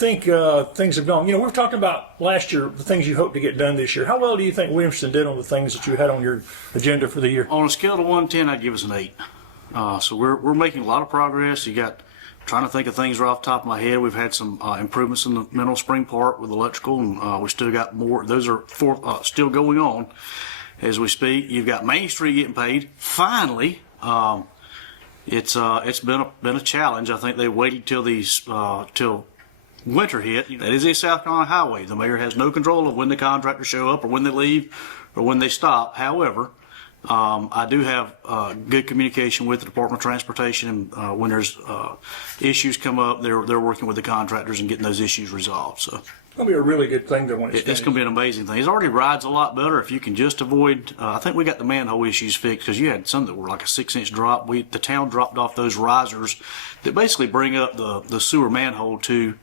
think things have gone? You know, we were talking about last year the things you hope to get done this year. How well do you think Williamston did on the things that you had on your agenda for the year? On a scale of 1 to 10, I'd give us an 8. So we're making a lot of progress. Trying to think of things right off the top of my head. We've had some improvements in the Mineral Spring Park with electrical, and we still got more. Those are still going on as we speak. You've got Main Street getting paid finally. It's been a challenge. I think they waited till winter hit. That is a South Carolina highway. The mayor has no control of when the contractors show up or when they leave or when they stop. However, I do have good communication with the Department of Transportation, and when there's issues come up, they're working with the contractors and getting those issues resolved. So It's going to be a really good thing when it's going to be an amazing thing. It already rides a lot better if you can just avoid. I think we got the manhole issues fixed because you had some that were like a 6-inch drop. The town dropped off those risers that basically bring up the sewer manhole to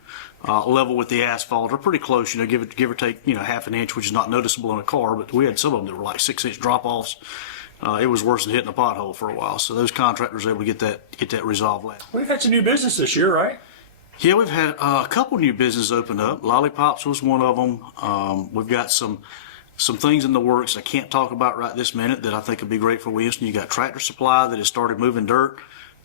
level with the asphalt, or pretty close. You know, give or take, half an inch, which is not noticeable in a car. But we had some of them that were like 6-inch drop-offs. It was worse than hitting a pothole for a while. So those contractors were able to get that resolved last. We've had some new business this year, right? Yeah, we've had a couple new businesses open up. Lollipops was one of them. We've got some things in the works I can't talk about right this minute that I think would be great for Williamston. You got Tractor Supply that has started moving dirt.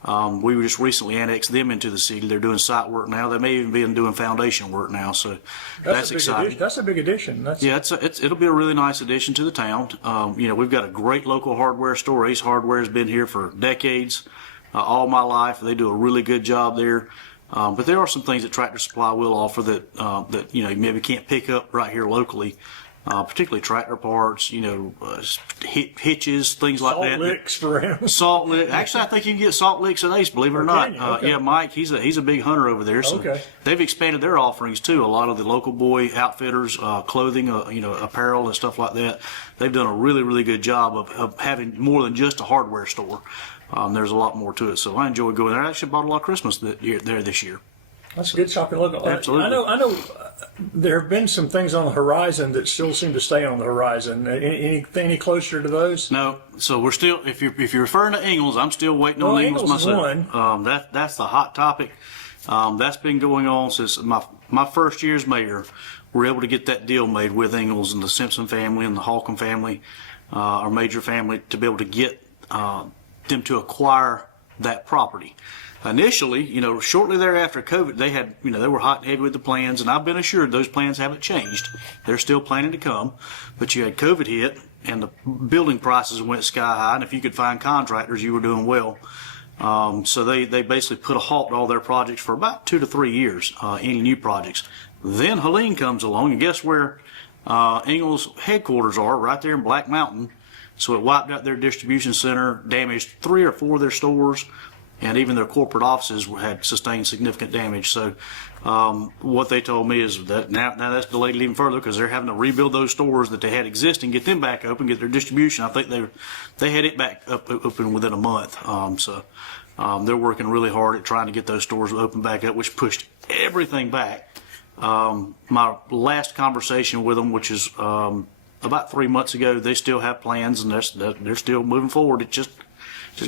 We just recently annexed them into the city. They're doing site work now. They may even be doing foundation work now. So that's exciting. That's a big addition. It'll be a really nice addition to the town. We've got a great local hardware store. Ace Hardware has been here for decades, all my life. They do a really good job there. But there are some things that Tractor Supply will offer that you maybe can't pick up right here locally. Particularly tractor parts, hitches, things like that. Salt licks for him. Salt lick. Actually, I think you can get salt licks at Ace, believe it or not. Okay. Yeah, Mike, he's a big hunter over there. So okay. They've expanded their offerings too. A lot of the local boy outfitters, clothing, apparel and stuff like that. They've done a really, really good job of having more than just a hardware store. There's a lot more to it. So I enjoy going there. I actually bought a lot of Christmas there this year. That's a good shopping local. Absolutely. I know. There have been some things on the horizon that still seem to stay on the horizon. Any closer to those? No. So we're still, if you're referring to Ingalls, I'm still waiting on Ingalls myself. That's the hot topic. That's been going on since my first year as mayor. We're able to get that deal made with Ingalls and the Simpson family and the Holcomb family, our major family, to be able to get them to acquire that property. Initially, shortly thereafter COVID, they were hot and heavy with the plans, and I've been assured those plans haven't changed. They're still planning to come, but you had COVID hit, and the building prices went sky high, and if you could find contractors, you were doing well. So they basically put a halt to all their projects for about 2 to 3 years, any new projects. Then Helene comes along, and guess where Ingalls headquarters are? Right there in Black Mountain. So it wiped out their distribution center, damaged 3 or 4 of their stores, and even their corporate offices had sustained significant damage. So what they told me is that now that's delayed even further because they're having to rebuild those stores that they had existing, get them back open, get their distribution. I think they had it back open within a month. So they're working really hard at trying to get those stores open back up, which pushed everything back. My last conversation with them, which is about 3 months ago, they still have plans and they're still moving forward. It's just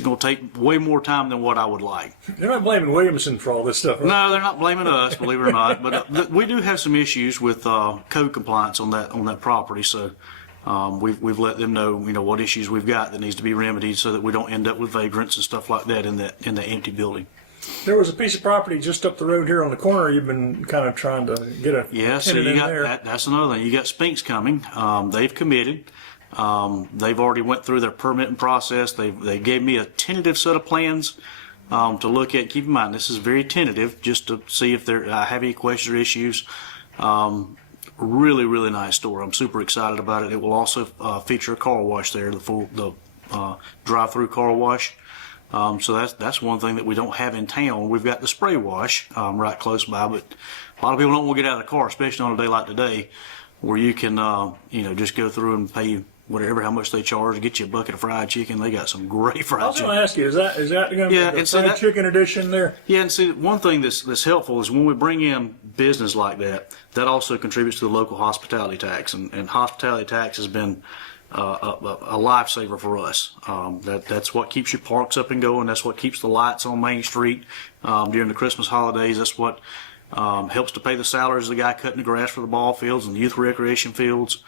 going to take way more time than what I would like. They're not blaming Williamston for all this stuff, right? No, they're not blaming us, believe it or not. But we do have some issues with code compliance on that property. So we've let them know, what issues we've got that needs to be remedied so that we don't end up with vagrants and stuff like that in the empty building. There was a piece of property just up the road here on the corner. You've been kind of trying to get a tenant in there. That's another thing. You got Spinks coming. They've committed. They've already went through their permitting process. They gave me a tentative set of plans to look at. Keep in mind, this is very tentative, just to see if I have any questions or issues. Really, really nice store. I'm super excited about it. It will also feature a car wash there, the drive-through car wash. So that's one thing that we don't have in town. We've got the spray wash right close by, but a lot of people don't want to get out of the car, especially on a day like today, where you can just go through and pay how much they charge to get you a bucket of fried chicken. They got some great fried chicken. I was going to ask you, is that going to be the fried chicken edition there? Yeah, and see, one thing that's helpful is when we bring in business like that also contributes to the local hospitality tax, and hospitality tax has been a lifesaver for us. That's what keeps your parks up and going. That's what keeps the lights on Main Street during the Christmas holidays. That's what helps to pay the salaries of the guy cutting the grass for the ball fields and the youth recreation fields.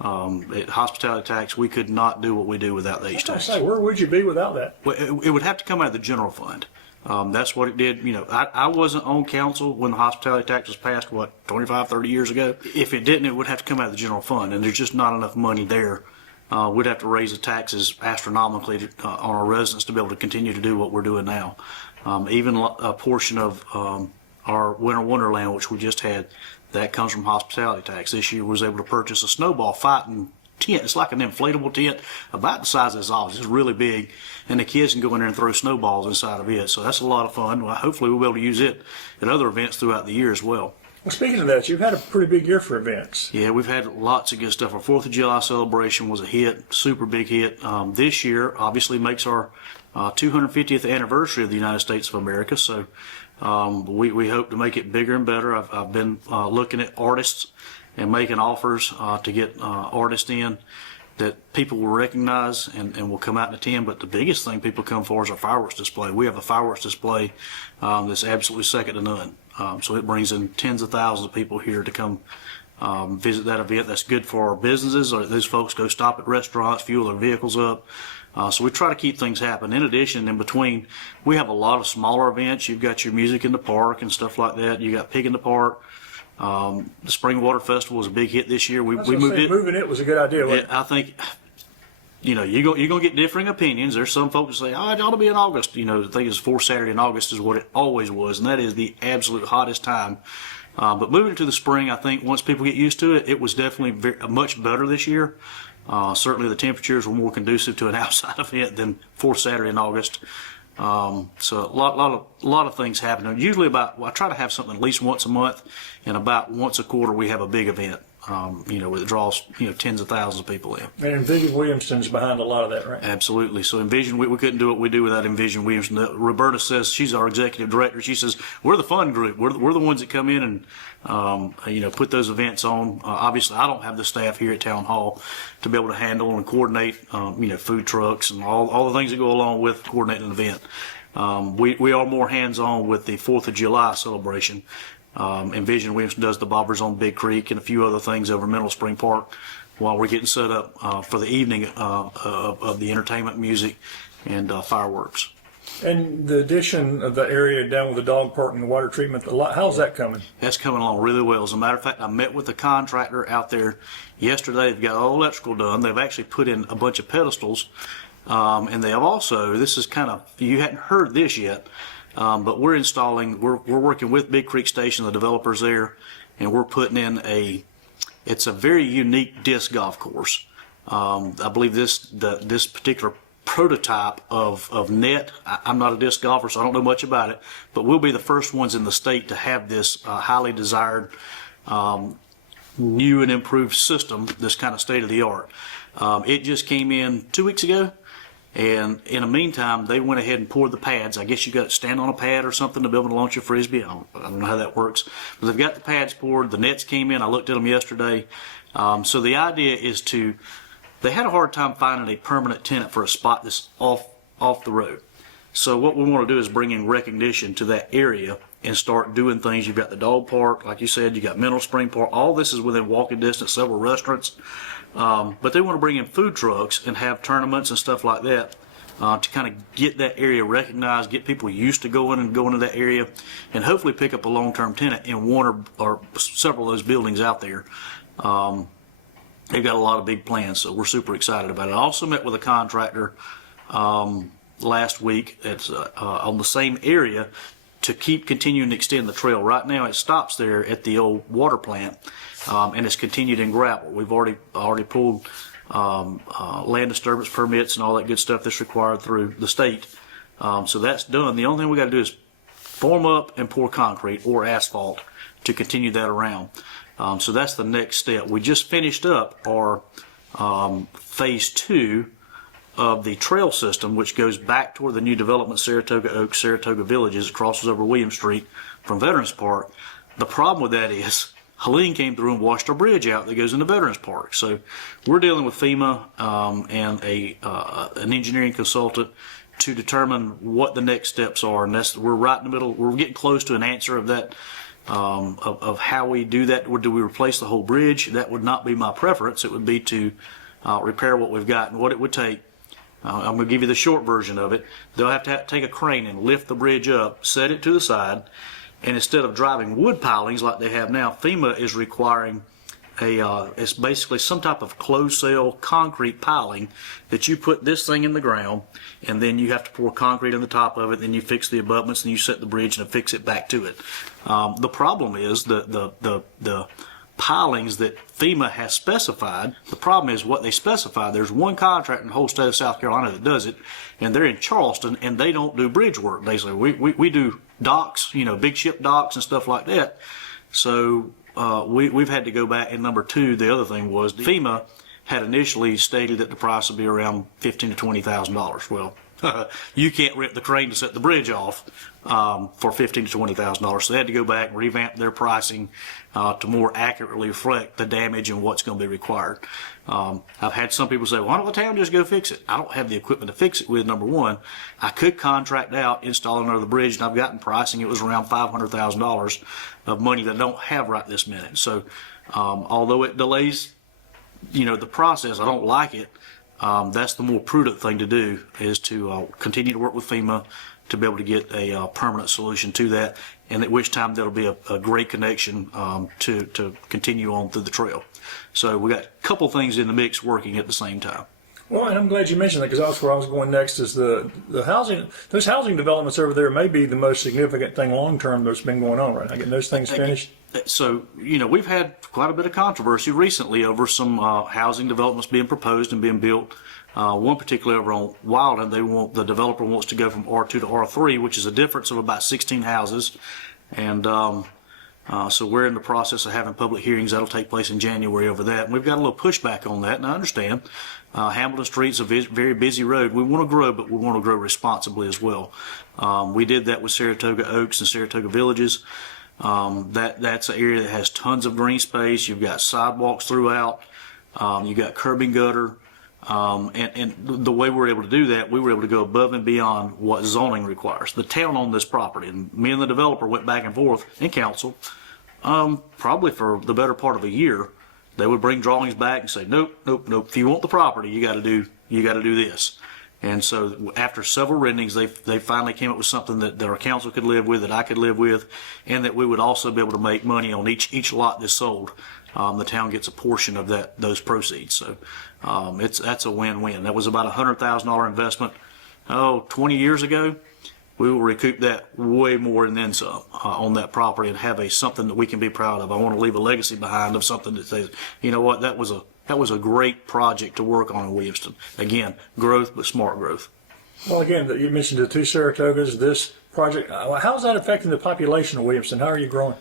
Hospitality tax, we could not do what we do without the H I tax. say, where would you be without that? Well, it would have to come out of the general fund. That's what it did. You know, I wasn't on council when the hospitality tax was passed, 25, 30 years ago. If it didn't, it would have to come out of the general fund, and there's just not enough money there. We'd have to raise the taxes astronomically on our residents to be able to continue to do what we're doing now. Even a portion of our Winter Wonderland, which we just had, that comes from hospitality tax. This year, we was able to purchase a snowball fighting tent. It's like an inflatable tent, about the size of this office. It's really big, and the kids can go in there and throw snowballs inside of it. So that's a lot of fun. Well, hopefully, we'll be able to use it at other events throughout the year as well. Well, speaking of that, you've had a pretty big year for events. Yeah, we've had lots of good stuff. Our 4th of July celebration was a hit, super big hit. This year, obviously, makes our 250th anniversary of the United States of America. So we hope to make it bigger and better. I've been looking at artists and making offers to get artists in that people will recognize and will come out and attend. But the biggest thing people come for is our fireworks display. We have a fireworks display that's absolutely second to none. So it brings in tens of thousands of people here to come visit that event. That's good for our businesses. Those folks go stop at restaurants, fuel their vehicles up. So we try to keep things happen. In addition, in between, we have a lot of smaller events. You've got your music in the park and stuff like that. You got Pig in the Park. The Spring Water Festival was a big hit this year. We moved it. Moving it was a good idea. I think, you know, you're going to get differing opinions. There's some folks that say, oh, it ought to be in August. You know, the thing is, fourth Saturday in August is what it always was, and that is the absolute hottest time. But moving to the spring, I think once people get used to it, it was definitely much better this year. Certainly the temperatures were more conducive to an outside event than fourth Saturday in August. So a lot of things happen. Usually I try to have something at least once a month, and about once a quarter we have a big event. You know, it draws, you know, tens of thousands of people in. And Envision Williamston's behind a lot of that, right? Absolutely. So Envision, we couldn't do what we do without Envision Williamston. Roberta says, she's our executive director. She says, we're the fun group. We're the ones that come in and, you know, put those events on. Obviously, I don't have the staff here at Town Hall to be able to handle and coordinate, you know, food trucks and all the things that go along with coordinating an event. We are more hands-on with the 4th of July celebration. Envision Williamston does the bobbers on Big Creek and a few other things over Mineral Spring Park while we're getting set up for the evening of the entertainment, music, and fireworks. And the addition of the area down with the dog park and the water treatment, how's that coming? That's coming along really well. As a matter of fact, I met with the contractor out there yesterday. They've got all electrical done. They've actually put in a bunch of pedestals. And they have also, this is kind of, you hadn't heard this yet, but we're working with Big Creek Station, the developers there, and we're putting in it's a very unique disc golf course. I believe this particular prototype of net, I'm not a disc golfer, so I don't know much about it, but we'll be the first ones in the state to have this highly desired new and improved system, this kind of state of the art. It just came in 2 weeks ago. And in the meantime, they went ahead and poured the pads. I guess you got to stand on a pad or something to be able to launch a frisbee. I don't know how that works. But they've got the pads poured. The nets came in. I looked at them yesterday. So the idea is they had a hard time finding a permanent tenant for a spot that's off the road. So what we want to do is bring in recognition to that area and start doing things. You've got the dog park, like you said, you got Mineral Spring Park. All this is within walking distance, several restaurants. But they want to bring in food trucks and have tournaments and stuff like that to kind of get that area recognized, get people used to going to that area, and hopefully pick up a long-term tenant in one or several of those buildings out there. They've got a lot of big plans, so we're super excited about it. I also met with a contractor last week on the same area to keep continuing to extend the trail. Right now it stops there at the old water plant, and it's continued in gravel. We've already pulled land disturbance permits and all that good stuff that's required through the state. So that's done. The only thing we got to do is form up and pour concrete or asphalt to continue that around. So that's the next step. We just finished up our phase 2 of the trail system, which goes back toward the new development, Saratoga Oaks, Saratoga Villages. It crosses over Williams Street from Veterans Park. The problem with that is Helene came through and washed our bridge out that goes into Veterans Park. So we're dealing with FEMA and an engineering consultant to determine what the next steps are, and we're right in the middle. We're getting close to an answer of that of how we do that. Or do we replace the whole bridge? That would not be my preference. It would be to repair what we've got, and what it would take. I'm going to give you the short version of it. They'll have to take a crane and lift the bridge up, set it to the side, and instead of driving wood pilings like they have now, FEMA is requiring it's basically some type of closed cell concrete piling that you put this thing in the ground, and then you have to pour concrete on the top of it, then you fix the abutments, and you set the bridge and affix it back to it. The problem is the pilings that FEMA has specified. The problem is what they specify. There's one contractor in the whole state of South Carolina that does it, and they're in Charleston, and they don't do bridge work. They say we do docks, big ship docks and stuff like that. So we've had to go back. And number two, the other thing was FEMA had initially stated that the price would be around $15,000 to $20,000. Well, you can't rent the crane to set the bridge off for $15,000 to $20,000. So they had to go back and revamp their pricing to more accurately reflect the damage and what's going to be required. I've had some people say, why don't the town just go fix it? I don't have the equipment to fix it with, number one. I could contract out installing under the bridge, and I've gotten pricing. It was around $500,000 of money that I don't have right this minute. So although it delays the process, I don't like it. That's the more prudent thing to do, is to continue to work with FEMA to be able to get a permanent solution to that, and at which time that'll be a great connection to continue on through the trail. So we got a couple things in the mix working at the same time. Well, and I'm glad you mentioned that, because that's where I was going next. Is the housing? Those housing developments over there may be the most significant thing long term that's been going on right now. Getting those things finished. So we've had quite a bit of controversy recently over some housing developments being proposed and being built. One particularly over on Wilden, the developer wants to go from R2 to R3, which is a difference of about 16 houses, and so we're in the process of having public hearings. That'll take place in January over that. And we've got a little pushback on that, and I understand. Hamilton Street's a very busy road. We want to grow, but we want to grow responsibly as well. We did that with Saratoga Oaks and Saratoga Villages. That's an area that has tons of green space. You've got sidewalks throughout. You've got curb and gutter. And the way we're able to do that, we were able to go above and beyond what zoning requires. The town owned this property, and me and the developer went back and forth in council, probably for the better part of a year. They would bring drawings back and say, nope. If you want the property, you got to do this. And so after several renderings, they finally came up with something that our council could live with, that I could live with, and that we would also be able to make money on each lot that's sold. The town gets a portion of those proceeds. So that's a win-win. That was about a $100,000 investment 20 years ago. We will recoup that way more and then some on that property, and have something that we can be proud of. I want to leave a legacy behind of something that says, you know what, that was a great project to work on in Williamston. Again, growth, but smart growth. Well, again, you mentioned the two Saratogas. This project, how is that affecting the population of Williamston? How are you growing?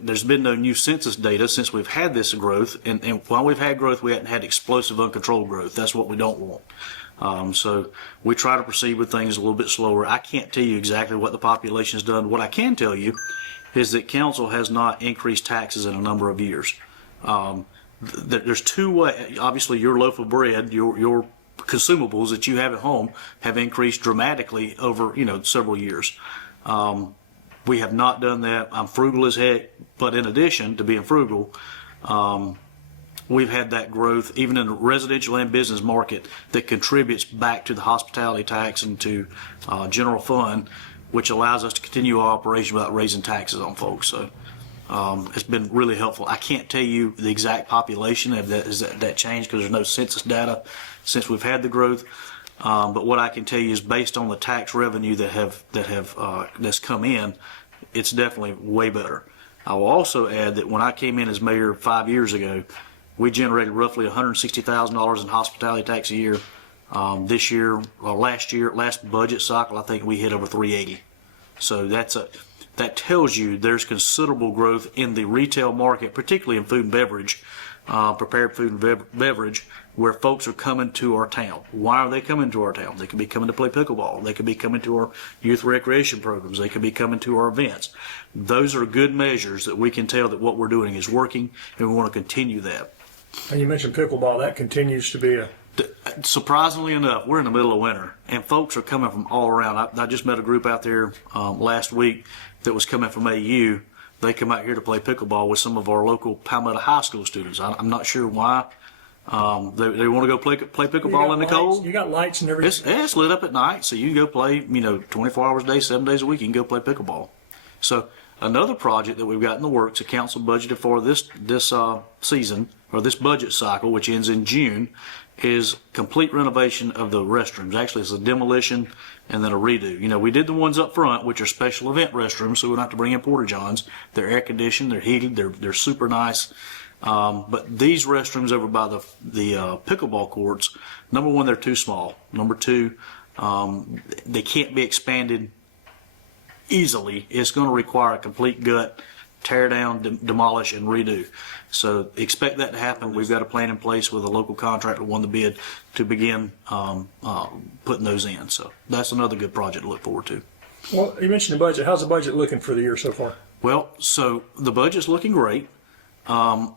There's been no new census data since we've had this growth, and while we've had growth, we haven't had explosive, uncontrolled growth. That's what we don't want. So we try to proceed with things a little bit slower. I can't tell you exactly what the population has done. What I can tell you is that council has not increased taxes in a number of years. There's two ways. Obviously, your loaf of bread, your consumables that you have at home have increased dramatically over several years. We have not done that. I'm frugal as heck, but in addition to being frugal, we've had that growth even in the residential and business market that contributes back to the hospitality tax and to general fund, which allows us to continue our operation without raising taxes on folks. So it's been really helpful. I can't tell you the exact population of that change, because there's no census data since we've had the growth. But what I can tell you is, based on the tax revenue that's come in, it's definitely way better. I will also add that when I came in as mayor 5 years ago, we generated roughly $160,000 in hospitality tax a year. This year, or last budget cycle, I think we hit over 380. So that tells you there's considerable growth in the retail market, particularly in food and beverage, prepared food and beverage, where folks are coming to our town. Why are they coming to our town? They could be coming to play pickleball. They could be coming to our youth recreation programs. They could be coming to our events. Those are good measures that we can tell that what we're doing is working, and we want to continue that. And you mentioned pickleball. That continues to be surprisingly enough, we're in the middle of winter, and folks are coming from all around. I just met a group out there last week that was coming from AU they come out here to play pickleball with some of our local Palmetto High School students. I'm not sure why. They want to go play pickleball in the cold. You got lights and everything. It's lit up at night, so you can go play, 24 hours a day, 7 days a week, you can go play pickleball. So another project that we've got in the works, the council budgeted for this season, or this budget cycle, which ends in June, is complete renovation of the restrooms. Actually, it's a demolition and then a redo. We did the ones up front, which are special event restrooms, so we don't have to bring in porta johns. They're air conditioned, they're heated, they're super nice. But these restrooms over by the pickleball courts, number one, they're too small. Number two, they can't be expanded easily. It's going to require a complete gut, tear down, demolish, and redo. So expect that to happen. We've got a plan in place with a local contractor won the bid to begin putting those in. So that's another good project to look forward to. Well, you mentioned the budget. How's the budget looking for the year so far? Well, so the budget's looking great.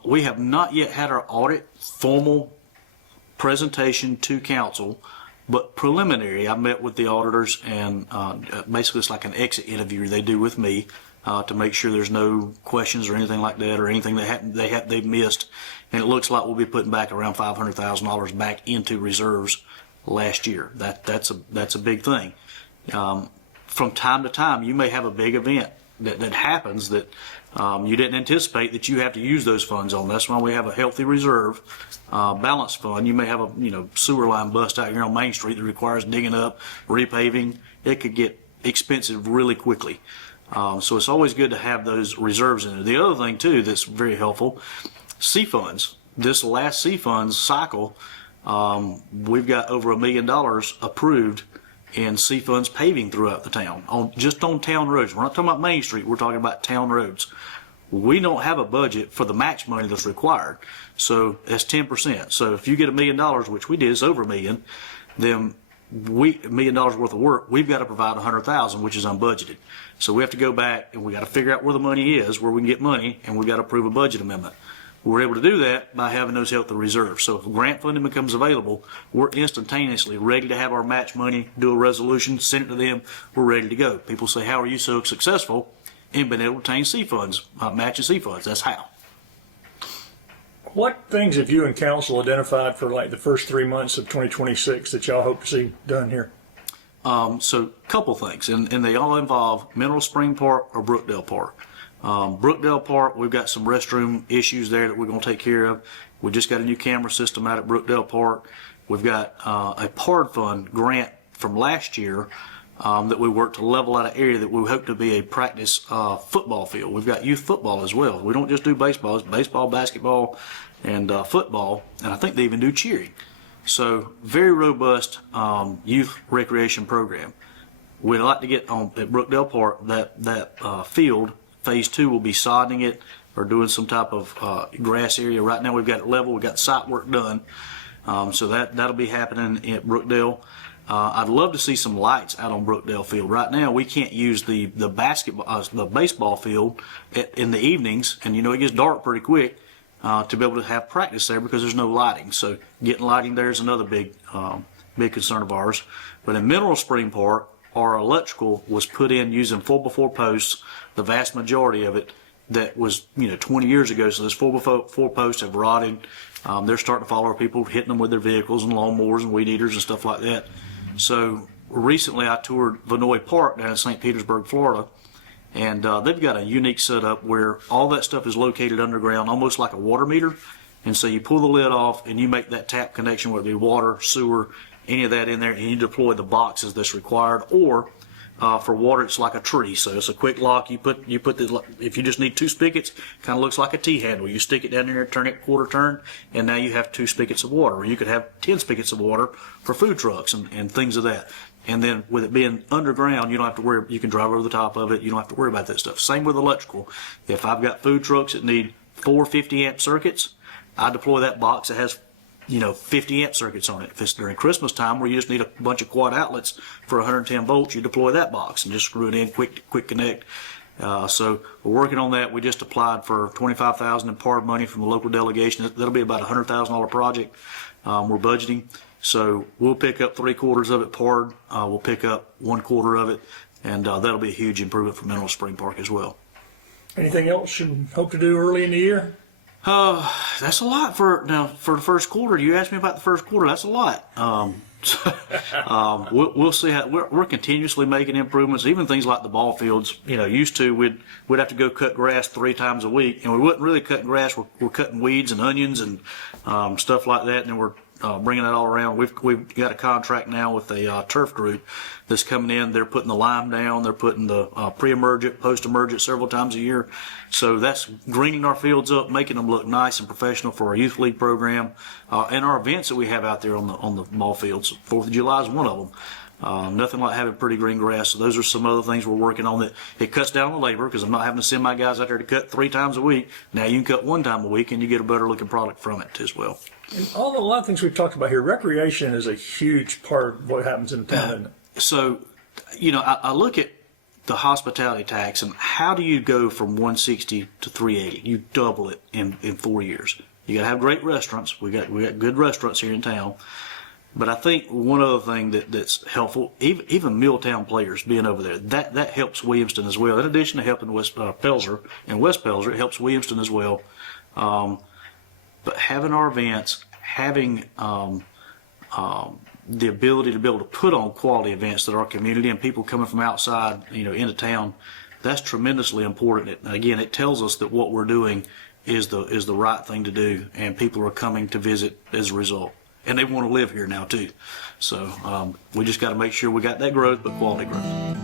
We have not yet had our audit formal presentation to council, but preliminary. I met with the auditors, and basically it's like an exit interview they do with me to make sure there's no questions or anything like that, or anything they've missed. And it looks like we'll be putting back around $500,000 back into reserves last year. That's a big thing. From time to time, you may have a big event that happens that you didn't anticipate that you have to use those funds on. That's why we have a healthy reserve balance fund. You may have a sewer line bust out here on Main Street that requires digging up, repaving. It could get expensive really quickly. So it's always good to have those reserves in there. The other thing too that's very helpful, C funds. This last C funds cycle, we've got over $1 million approved in C funds paving throughout the town, just on town roads. We're not talking about Main Street, we're talking about town roads. We don't have a budget for the match money that's required, so that's 10%. So if you get $1 million, which we did, it's over $1 million, then $1 million worth of work, we've got to provide $100,000, which is unbudgeted. So we have to go back and we got to figure out where the money is, where we can get money, and we got to approve a budget amendment. We're able to do that by having those healthy reserves. So if grant funding becomes available, we're instantaneously ready to have our match money, do a resolution, send it to them, we're ready to go. People say, how are you so successful in being able to obtain C funds, matching C funds? That's how. What things have you and council identified for like the first 3 months of 2026 that y'all hope to see done here? So a couple things, and they all involve Mineral Spring Park or Brookdale Park. Brookdale Park, we've got some restroom issues there that we're going to take care of. We just got a new camera system out at Brookdale Park. We've got a PARD fund grant from last year that we worked to level out an area that we hope to be a practice football field. We've got youth football as well. We don't just do baseball. It's baseball, basketball, and football, and I think they even do cheering. So very robust youth recreation program. We'd like to get on at Brookdale Park that field. Phase 2 will be sodding it or doing some type of grass area. Right now we've got it level. We've got site work done. So that'll be happening at Brookdale. I'd love to see some lights out on Brookdale Field. Right now we can't use the baseball field in the evenings, and it gets dark pretty quick to be able to have practice there because there's no lighting. So getting lighting there is another big concern of ours. But in Mineral Spring Park, our electrical was put in using 4x4 posts, the vast majority of it that was 20 years ago. So those 4x4 posts have rotted. They're starting to fall over, people hitting them with their vehicles and lawnmowers and weed eaters and stuff like that. So recently I toured Vinoy Park down in St. Petersburg, Florida, and they've got a unique setup where all that stuff is located underground, almost like a water meter. And so you pull the lid off and you make that tap connection, whether it be water, sewer, any of that in there, and you deploy the boxes that's required. Or for water, it's like a tree, so it's a quick lock. You put if you just need 2 spigots, kind of looks like a T-handle. You stick it down in there, turn it quarter turn, and now you have 2 spigots of water. Or you could have 10 spigots of water for food trucks and things of that. And then with it being underground, you don't have to worry. You can drive over the top of it. You don't have to worry about that stuff. Same with electrical. If I've got food trucks that need 4 50-amp circuits, I deploy that box that has 50-amp circuits on it. If it's during Christmas time where you just need a bunch of quad outlets for 110 volts, you deploy that box and just screw it in, quick connect. So we're working on that. We just applied for $25,000 in PARD money from the local delegation. That'll be about a $100,000 project. We're budgeting. So we'll pick up 3/4 of it PARD. We'll pick up 1/4 of it, and that'll be a huge improvement for Mineral Spring Park as well. Anything else you hope to do early in the year? That's a lot for the first quarter. You asked me about the first quarter. That's a lot. We'll see how we're continuously making improvements. Even things like the ball fields. Used to we'd have to go cut grass 3 times a week, and we wasn't really cutting grass. We're cutting weeds and onions and stuff like that, and then we're bringing that all around. We've got a contract now with a turf group that's coming in. They're putting the lime down. They're putting the pre-emergent, post-emergent several times a year. So that's greening our fields up, making them look nice and professional for our youth league program and our events that we have out there on the ball fields. 4th of July is one of them. Nothing like having pretty green grass. So those are some other things we're working on. That it cuts down on the labor because I'm not having to send my guys out there to cut 3 times a week. Now you can cut 1 time a week and you get a better looking product from it as well. And a lot of things we've talked about here, recreation is a huge part of what happens in town, isn't it? So, I look at the hospitality tax and how do you go from 160 to 380? You double it in 4 years. You got to have great restaurants. We got good restaurants here in town. But I think one other thing that's helpful, even Milltown players being over there, that helps Williamston as well. In addition to helping West Pelzer, it helps Williamston as well. But having our events, having the ability to be able to put on quality events that our community and people coming from outside, into town, that's tremendously important. And again, it tells us that what we're doing is the right thing to do, and people are coming to visit as a result. And they want to live here now too. So we just got to make sure we got that growth, but quality growth.